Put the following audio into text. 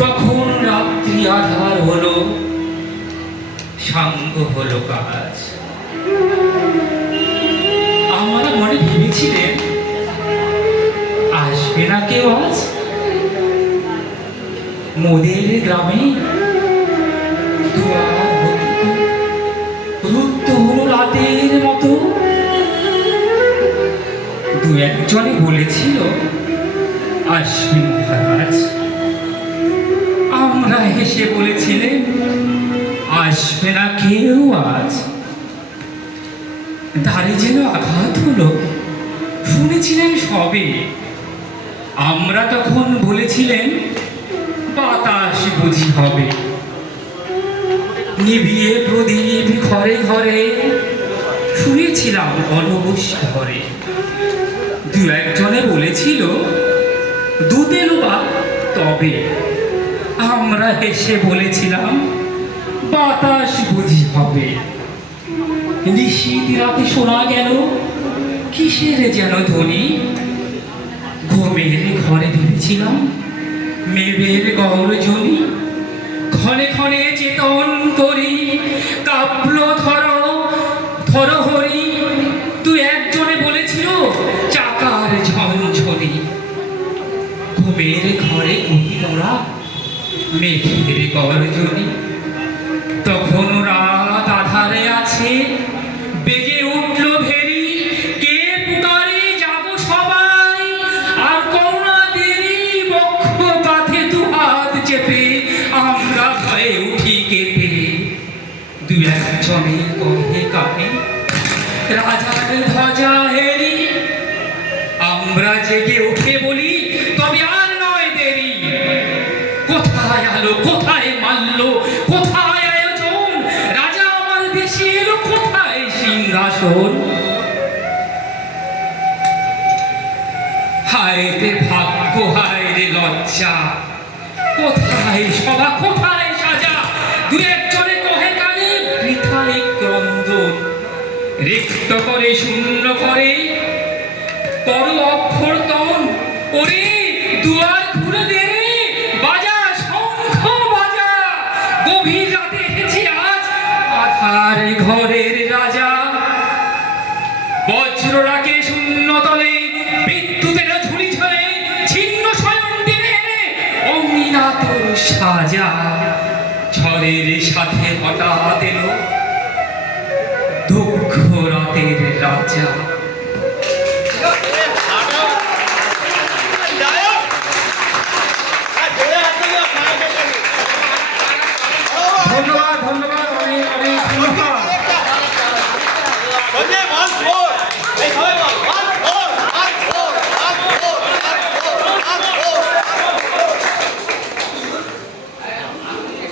তখন রাত্রি আধার হলো, সাঙ্গ হলো কাজ। আমরা মনে ভেবেছিলেন আসবে না কেউ আজ। মোদের গ্রামে রুদ্ধ হলো রাতের মতো। দু একজনে বলেছিল আসবে মহারাজ। আমরা হেসে বলেছিলেন আসবে না কেউ আজ। দাঁড়ে যেন আঘাত হলো, শুনেছিলেন সবে। আমরা তখন বলেছিলেন বাতাস বুঝি হবে। নিভিয়ে প্রদীপ ঘরে ঘরে শুয়েছিলাম অলবস ঘরে। দু একজনে বলেছিল দুধ এলো বা তবে। আমরা হেসে বলেছিলাম বাতাস বুঝি হবে। নিশীথ রাতে শোনা গেল কিসের যেন ধ্বনি। ঘুমের ঘরে ভেবেছিলাম মেঘের গর্জনি। ক্ষণে ক্ষণে চেতন করি কাব্য ধর ধর হরি। দু একজনে বলেছিল চাকার ঝনঝনি। ঘুমের ঘরে উঠিলরা মেঘের গর্জনি। তখন রাত আধারে আছে, বেজে উঠল ভেরি। কে পুকারে যাব সবাই, আর করোনা দেরি। বক্ষ কাঁধে দু হাত চেপে আমরা ভয়ে উঠি কেঁপে। দু একজনে কহে কাহে রাজার ধ্বজা হেরি। আমরা জেগে উঠে বলি তবে আর নয় দেরি। কোথায় আলো, কোথায় মাল্য, কোথায় আয়োজন? রাজা আমার দেশে এলো, কোথায় সিংহাসন? হায় রে ভাগ্য, হায় রে লজ্জা, কোথায় সভা, কোথায় সাজা? দু একজনে কহে কানে বৃথায় ক্রন্দন। রিক্ত করে শূন্য করে করো অভ্যর্থন। ওরে দুয়ার খুলে দে রে, বাজা শঙ্খ বাজা। গভীর রাতে এসেছি আজ আধার ঘরের রাজা। বজ্র রাখে শূন্য তলে, বিদ্যুতের ঝুলি ছলে। ছিন্ন শয়ন টেনে এনে অগ্নি না তোর সাজা। ঝড়ের সাথে হঠাৎ এলো দুঃখ রাতের রাজা।